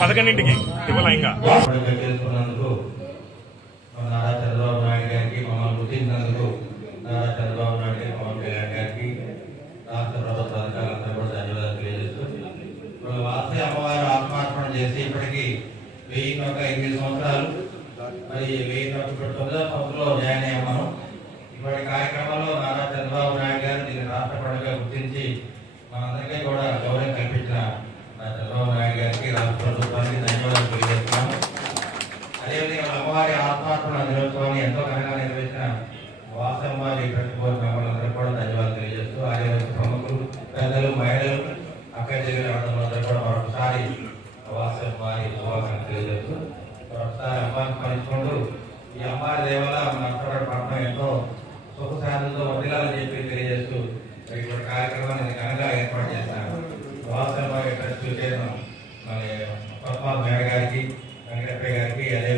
11ంటికి ఇవ్వాల ఇంకా చేసుకున్నందుకు నారా చంద్రబాబు నాయుడు గారికి మమ్మల్ని గుర్తించినందుకు నారా చంద్రబాబు నాయుడు గారికి పవన్ కళ్యాణ్ గారికి రాష్ట్ర ప్రభుత్వ అధికారులందరూ కూడా ధన్యవాదాలు తెలియజేస్తూ వాసవి అమ్మవారు ఆత్మార్పణ చేసి ఇప్పటికీ 1008 సంవత్సరాలు మరి 1009 సంవత్సరంలో జాయిన్ అయ్యాం మనం. ఇప్పటి కార్యక్రమంలో నారా చంద్రబాబు నాయుడు గారు దీన్ని రాష్ట్ర పండుగ గుర్తించి మనందరికీ కూడా గౌరవం కల్పించిన చంద్రబాబు నాయుడు గారికి రాష్ట్ర ప్రభుత్వానికి ధన్యవాదాలు తెలియజేస్తున్నాము. అదేవిధంగా అమ్మవారి ఆత్మార్పణ దినోత్సవాన్ని ఎంతో ఘనంగా నిర్వహించిన వాసవి అమ్మవారి ప్రతిభోధ మెంబర్లందరూ కూడా ధన్యవాదాలు తెలియజేస్తూ ఆదివాసీ ప్రముఖులు పెద్దలు మహిళలు అక్కడ జరిగిన వాళ్ళందరూ కూడా మరొకసారి వాసవి అమ్మవారి శుభాకాంక్షలు తెలియజేస్తూ మరొకసారి అమ్మవారిని స్మరించుకుంటూ ఈ అమ్మవారి దేవల మన పట్టణం ఎంతో సుఖశాంతితో వర్ధిల్లాలని చెప్పి తెలియజేస్తూ ఇటువంటి కార్యక్రమాన్ని ఘనంగా ఏర్పాటు చేశాను. వాసవి అమ్మవారి ట్రస్ట్ చైర్మన్ మరి పద్మావతి మేడ గారికి వెంకటప్పయ్య గారికి అదే